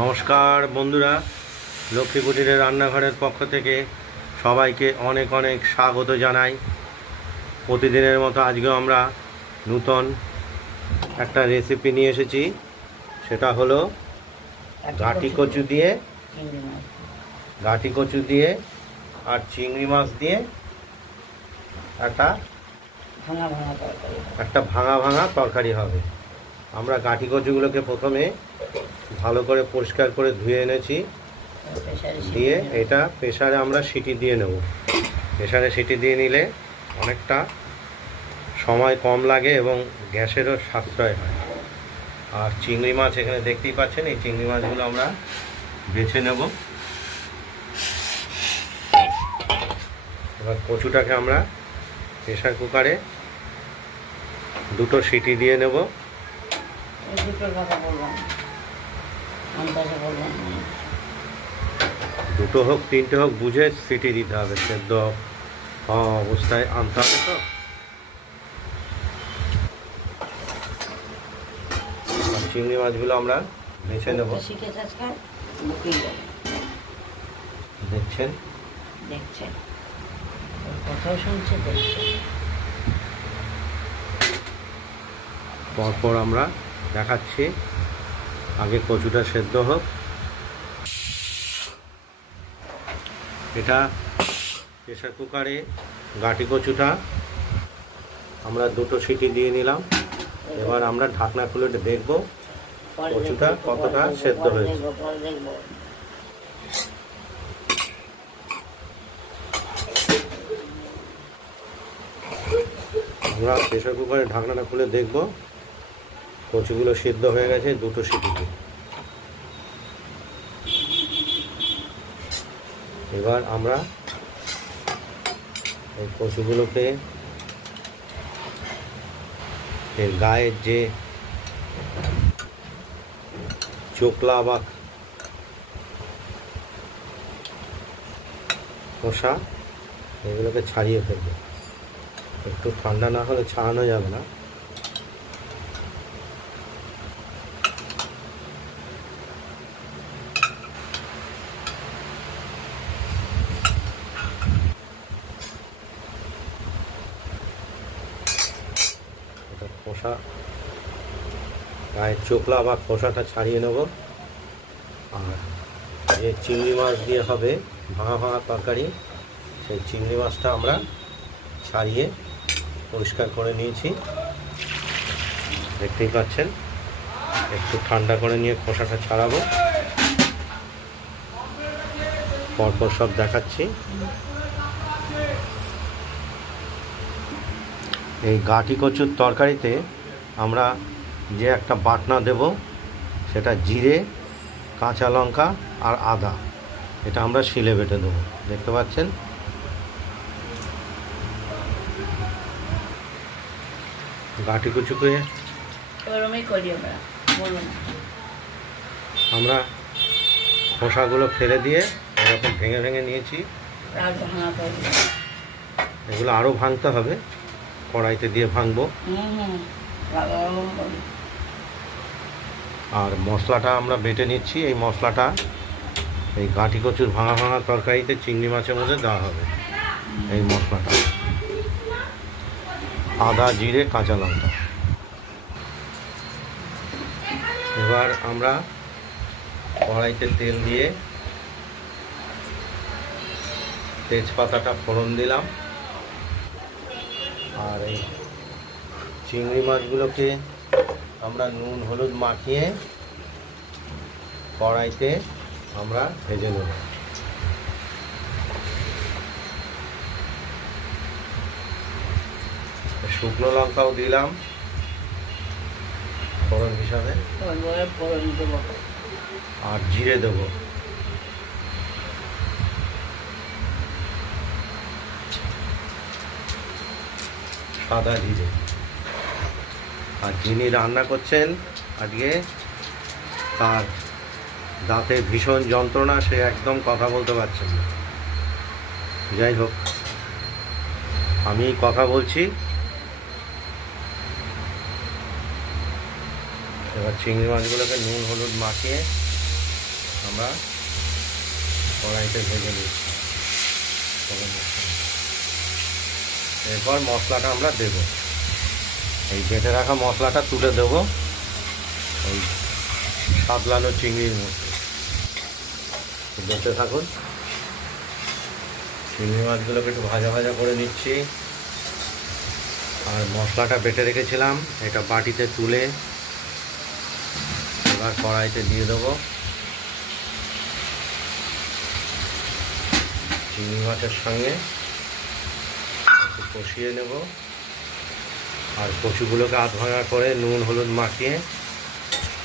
নমস্কার বন্ধুরা, লক্ষ্মী কুটিরের রান্নাঘরের পক্ষ থেকে সবাইকে অনেক অনেক স্বাগত জানাই। প্রতিদিনের মতো আজকেও আমরা নূতন একটা রেসিপি নিয়ে এসেছি। সেটা হলো ঘাটি কচু দিয়ে আর চিংড়ি মাছ দিয়ে একটা ভাঙা তরকারি হবে। আমরা ঘাটি কচুগুলোকে প্রথমে ভালো করে পরিষ্কার করে ধুয়ে এনেছি, দিয়ে এটা প্রেসারে আমরা সিটি দিয়ে নেব। প্রেসারে সিটি দিয়ে নিলে অনেকটা সময় কম লাগে এবং গ্যাসেরও সাশ্রয় হয়। আর চিংড়ি মাছ এখানে দেখতেই পাচ্ছেন, এই চিংড়ি মাছগুলো আমরা বেছে নেব। এবার কচুটাকে আমরা প্রেসার কুকারে দুটো সিটি দিয়ে নেব। দুটো হোক তিনটে হোক বুঝে সিটি দিতে হবে, সেদ্ধ অবস্থায় আনতে হবে। তো চিংড়ি মাছগুলো আমরা বেছে নেব। দেখছেন পরপর আমরা দেখাচ্ছি। আগে কচুটা সেদ্ধ হোক। এটা প্রেসার কুকারে ঘাটি কচুটা আমরা দুটো সিটি দিয়ে নিলাম। এবার আমরা ঢাকনা খুলে দেখব কচুটা কতটা সেদ্ধ হয়েছে। আমরা প্রেসার কুকারে ঢাকনাটা খুলে দেখব কচুগুলো সিদ্ধ হয়ে গেছে দুটো সিটিতে। এবার আমরা এই কচুগুলোকে এর গায়ের যে চোকলা বা খোসা, এগুলোকে ছাড়িয়ে ফেলবো। একটু ঠান্ডা না হলে ছাড়ানো যাবে না। খোসা গায়ের চোকলা বা খোসাটা ছাড়িয়ে নেব। আর যে চিংড়ি মাছ দিয়ে হবে ভাঙা তরকারি, সেই চিংড়ি মাছটা আমরা ছাড়িয়ে পরিষ্কার করে নিয়েছি। দেখতেই পাচ্ছেন, একটু ঠান্ডা করে নিয়ে খোসাটা ছাড়াবো। পরপর সব দেখাচ্ছি। এই ঘাটি কচুর তরকারিতে আমরা যে একটা বাটনা দেব, সেটা জিরে, কাঁচা লঙ্কা আর আদা, এটা আমরা শিলে বেটে দেবো। দেখতে পাচ্ছেন, ঘাটি কচুকে আমরা খোসাগুলো ফেলে দিয়ে এরকম ভেঙে নিয়েছি। এগুলো আরও ভাঙতে হবে, কড়াইতে দিয়ে ভাঙবো। আর মশলাটা আমরা বেটে নিচ্ছি। এই মশলাটা এই ঘাটি কচুর ভাঙা তরকারিতে চিংড়ি মাছের মধ্যে দেওয়া হবে। এই মশলাটা আদা, জিরে, কাঁচা লঙ্কা। এবার আমরা কড়াইতে তেল দিয়ে তেজপাতাটা ফোড়ন দিলাম। আর এই চিংড়ি মাছগুলোকে আমরা নুন হলুদ মাখিয়ে কড়াইতে আমরা ভেজে নেব। শুকনো লঙ্কাও দিলাম ফোড়ন হিসাবে, আর জিরে দেবো। সাদা জিরে। আর যিনি রান্না করছেন আজকে, তার দাঁতে ভীষণ যন্ত্রণা, সে একদম কথা বলতে পারছেন না। যাই হোক, আমি কথা বলছি। এবার চিংড়ি মাছগুলোকে নুন হলুদ মাখিয়ে আমরা কড়াইতে ভেজে নিচ্ছি। এরপর মশলাটা আমরা দেব, এই বেটে রাখা মশলাটা তুলে দেব ওই সাতলানো চিংড়ির মধ্যে। দেখতে থাকুন। চিংড়ি মাছগুলোকে একটু ভাজা ভাজা করে নিচ্ছি। আর মশলাটা বেটে রেখেছিলাম এটা বাটিতে তুলে এবার কড়াইতে দিয়ে দেবো। চিংড়ি মাছের সঙ্গে একটু কষিয়ে নেব। আর কচুগুলোকে আধ ভাঙা করে নুন হলুদ মাখিয়ে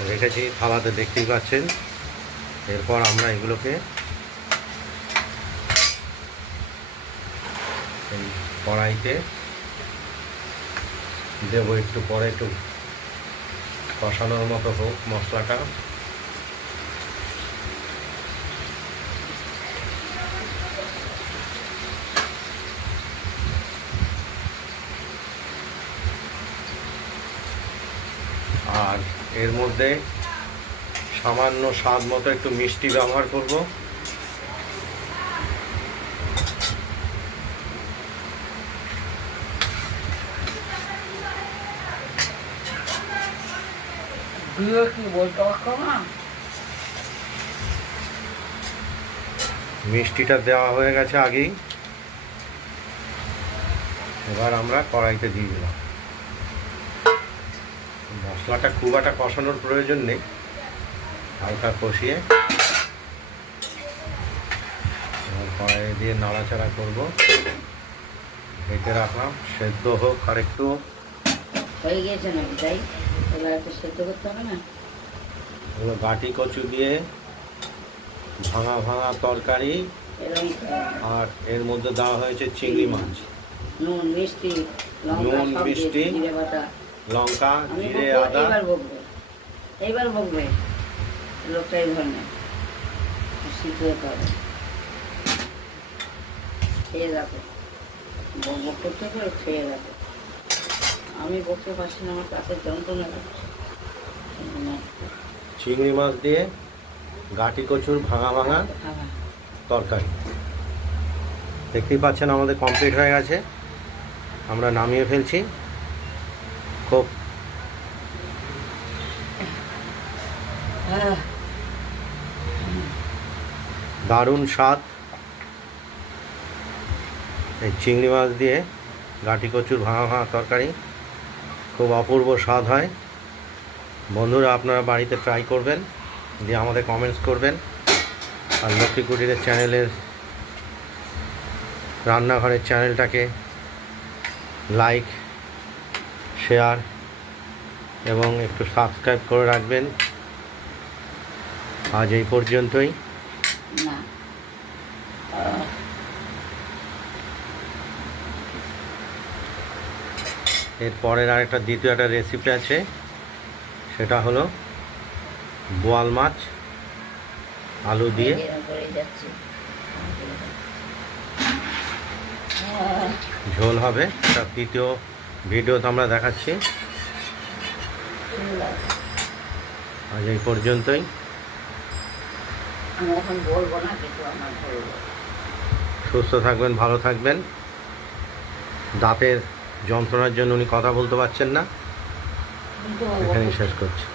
রেখেছি থালাতে, দেখতেই পাচ্ছেন। এরপর আমরা এগুলোকে এই কড়াইতে দেবো। একটু পরে একটু কষানোর মতো হোক মশলাটা। আর এর মধ্যে সামান্য স্বাদ মতো একটু মিষ্টি ব্যবহার করব। মিষ্টিটা দেওয়া হয়ে গেছে আগেই। এবার আমরা কড়াইতে দিয়ে দিলাম। মশলাটা খুব একটা কষানোর প্রয়োজন নেই, হালকা কষিয়ে কড়াইয়ে দিয়ে নাড়াচাড়া করব। ঢেকে রাখলাম, সেদ্ধ হোক। আর একটু হয়ে গিয়েছে নাকি? তাই এবার একটু সেদ্ধ করতে হবে না? এগুলো গাঁটি কচু দিয়ে ভাঙা ভাঙা তরকারি। আর এর মধ্যে দেওয়া হয়েছে চিংড়ি মাছ, নুন মিষ্টি লঙ্কা জিরে আদা। এইবার বকবে লোকটা, এই ধরনের শিখতে পারে। খেয়ে রাখো, বক করতে পারো, খেয়ে রাখো। আমি বকতে পারছি না, আমার কাছের যন্ত্রণা লাগছে। চিংড়ি মাছ দিয়ে গাঁটি কচুর ভাঙা ভাঙা তরকারি দেখতেই পাচ্ছেন আমাদের কমপ্লিট হয়ে গেছে। আমরা নামিয়ে ফেলছি। খুব দারুণ স্বাদ এই চিংড়ি মাছ দিয়ে গাঁটি কচুর ভাঙা ভাঙা তরকারি, খুব অপূর্ব স্বাদ হয়। বন্ধুরা আপনারা বাড়িতে ট্রাই করবেন, দিয়ে আমাদের কমেন্টস করবেন। আর লক্ষ্মী কুটিরের চ্যানেলের রান্নাঘরের চ্যানেলটাকে লাইক শেয়ার এবং একটু সাবস্ক্রাইব করে রাখবেন। আজ এই পর্যন্তই। এরপরের আরেকটা দ্বিতীয় একটা রেসিপি আছে, সেটা হলো বোয়াল মাছ আলু দিয়ে ঝোল হবে। তার তৃতীয় ভিডিওতে আমরা দেখাচ্ছি। আজ এই পর্যন্তই। সুস্থ থাকবেন, ভালো থাকবেন। দাঁতের যন্ত্রণার জন্য উনি কথা বলতে পারছেন না, এখানেই শেষ করছি।